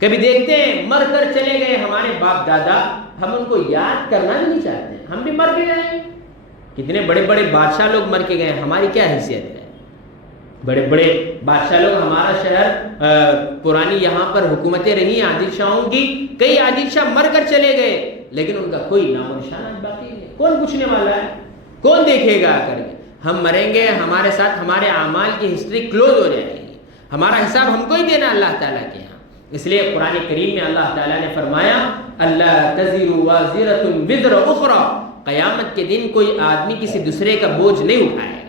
کبھی دیکھتے ہیں مر کر چلے گئے ہمارے باپ دادا، ہم ان کو یاد کرنا بھی نہیں چاہتے، ہم بھی مر کے گئے۔ کتنے بڑے بڑے بادشاہ لوگ مر کے گئے، ہماری کیا حیثیت ہے؟ بڑے بڑے بادشاہ لوگ، ہمارا شہر پرانی یہاں پر حکومتیں رہی عادل شاہوں کی، کئی عادل شاہ مر کر چلے گئے، لیکن ان کا کوئی نام و نشان آج باقی نہیں۔ کون پوچھنے والا ہے؟ کون دیکھے گا آ کر کے؟ ہم مریں گے، ہمارے ساتھ ہمارے اعمال کی ہسٹری کلوز ہو جائے گی، ہمارا حساب ہم کو ہی دینا اللہ تعالیٰ کے یہاں۔ اس لیے قرآن کریم میں اللہ تعالیٰ نے فرمایا اللہ تزر وازرۃ وزر اخری، قیامت کے دن کوئی آدمی کسی دوسرے کا بوجھ نہیں اٹھائے گا۔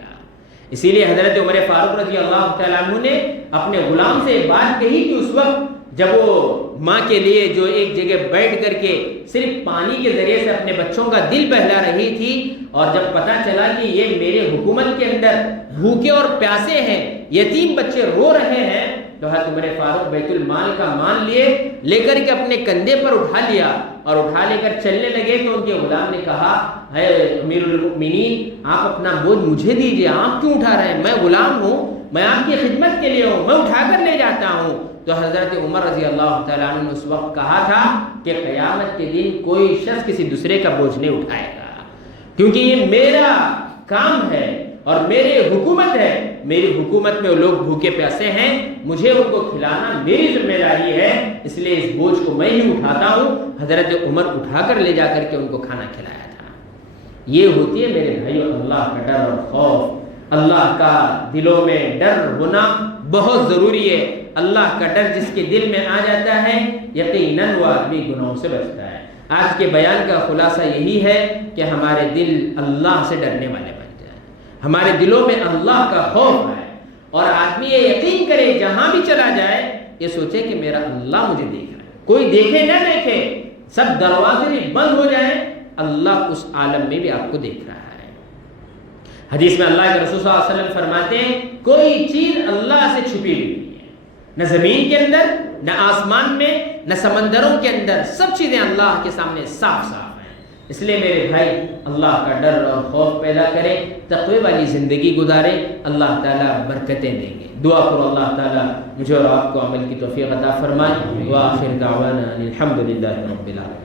اسی لیے حضرت عمر فاروق رضی اللہ تعالیٰ عنہ نے اپنے غلام سے بات کہی کہ اس وقت جب وہ ماں کے لیے جو ایک جگہ بیٹھ کر کے صرف پانی کے ذریعے سے اپنے بچوں کا دل بہلا رہی تھی، اور جب پتہ چلا کہ یہ میرے حکومت کے اندر بھوکے اور پیاسے ہیں، یتیم بچے رو رہے ہیں، تو حضرت عمر فاروق بیت المال کا مال لے کر کے اپنے کندھے پر اٹھا لیا اور اٹھا لے کر چلنے لگے، تو ان کے غلام نے کہا اے امیر المؤمنین آپ اپنا بوجھ مجھے دیجئے، آپ کیوں اٹھا رہے ہیں؟ میں غلام ہوں، میں آپ کی خدمت کے لیے ہوں، میں اٹھا کر لے جاتا ہوں۔ تو حضرت عمر رضی اللہ تعالیٰ عنہ نے اس وقت کہا تھا کہ قیامت کے دن کوئی شخص کسی دوسرے کا بوجھ نہیں اٹھائے گا، کیونکہ یہ میرا کام ہے اور میری حکومت ہے، میری حکومت میں وہ لوگ بھوکے پیاسے ہیں، مجھے ان کو کھلانا میری ذمہ داری ہے، اس لیے اس بوجھ کو میں ہی اٹھاتا ہوں۔ حضرت عمر اٹھا کر لے جا کر کے ان کو کھانا کھلایا تھا۔ یہ ہوتی ہے میرے بھائیوں اللہ کا ڈر اور خوف، اللہ کا دلوں میں ڈر ہونا بہت ضروری ہے۔ اللہ کا ڈر جس کے دل میں آ جاتا ہے یقیناً وہ آدمی گناہوں سے بچتا ہے۔ آج کے بیان کا خلاصہ یہی ہے کہ ہمارے دل اللہ سے ڈرنے والے بن جائیں، ہمارے دلوں میں اللہ کا خوف آئے، اور آدمی یہ یقین کرے جہاں بھی چلا جائے یہ سوچے کہ میرا اللہ مجھے دیکھ رہا ہے، کوئی دیکھے نہ دیکھے، سب دروازے بھی بند ہو جائیں، اللہ اس عالم میں بھی آپ کو دیکھ رہا ہے۔ حدیث میں اللہ کے رسول صلی اللہ علیہ وسلم فرماتے ہیں کوئی چیز اللہ سے چھپی ہوئی نہیں ہے، نہ زمین کے اندر، نہ آسمان میں، نہ سمندروں کے اندر، سب چیزیں اللہ کے سامنے صاف صاف ہیں۔ اس لیے میرے بھائی اللہ کا ڈر اور خوف پیدا کریں، تقوی والی زندگی گزاریں، اللہ تعالیٰ برکتیں دیں گے۔ دعا کرو اللہ تعالیٰ مجھے اور آپ کو عمل کی توفیق عطا فرمائے۔ وآخر دعوانا الحمدللہ رب العالمین۔